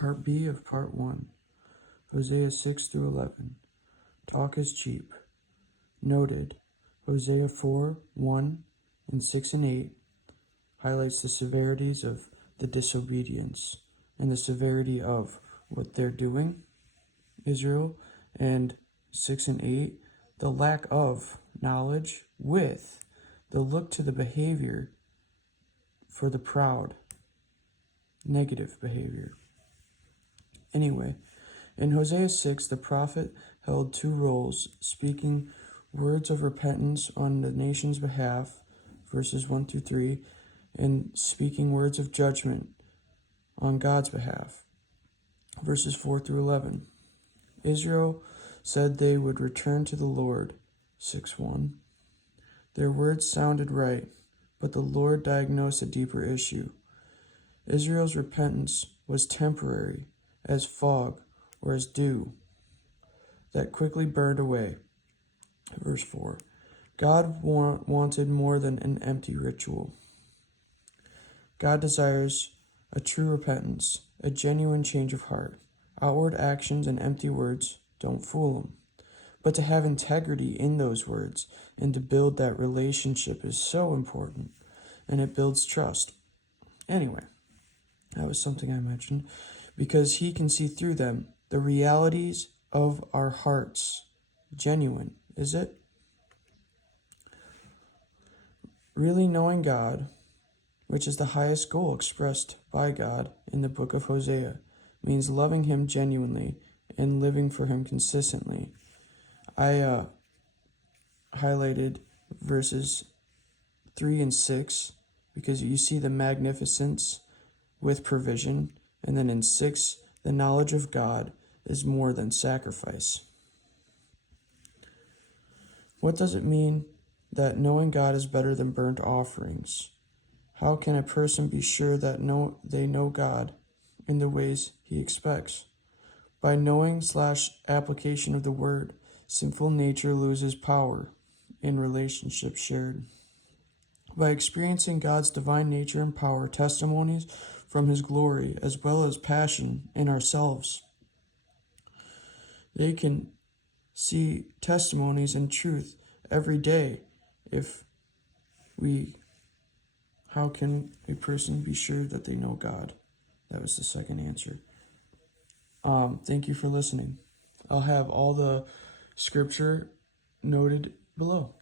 Part B of Part 1, Hosea 6 through 11. Talk is cheap. Noted, Hosea 4, 1, and 6 and 8 highlights the severities of the disobedience and the severity of what they're doing, Israel, and 6 and 8, the lack of knowledge with the look to the behavior for the proud, negative behavior. Anyway, in Hosea 6, the prophet held two roles, speaking words of repentance on the nation's behalf, verses 1 through 3, and speaking words of judgment on God's behalf, verses 4 through 11. Israel said they would return to the Lord, 6:1. Their words sounded right, but the Lord diagnosed a deeper issue. Israel's repentance was temporary, as fog or as dew that quickly burned away. Verse 4. God wanted more than an empty ritual. God desires a true repentance, a genuine change of heart. Outward actions and empty words don't fool him. But to have integrity in those words and to build that relationship is so important, and it builds trust. Anyway, that was something I mentioned, because he can see through them, the realities of our hearts. Genuine, is it? Really knowing God, which is the highest goal expressed by God in the book of Hosea, means loving him genuinely and living for him consistently. I highlighted verses 3 and 6 because you see the magnificence with provision, and then in 6, the knowledge of God is more than sacrifice. What does it mean that knowing God is better than burnt offerings? How can a person be sure that they know God in the ways he expects? By knowing/application of the word, sinful nature loses power in relationships shared. By experiencing God's divine nature and power, testimonies from his glory, as well as passion in ourselves, they can see testimonies and truth every day. How can a person be sure that they know God? That was the second answer. Thank you for listening. I'll have all the scripture noted below.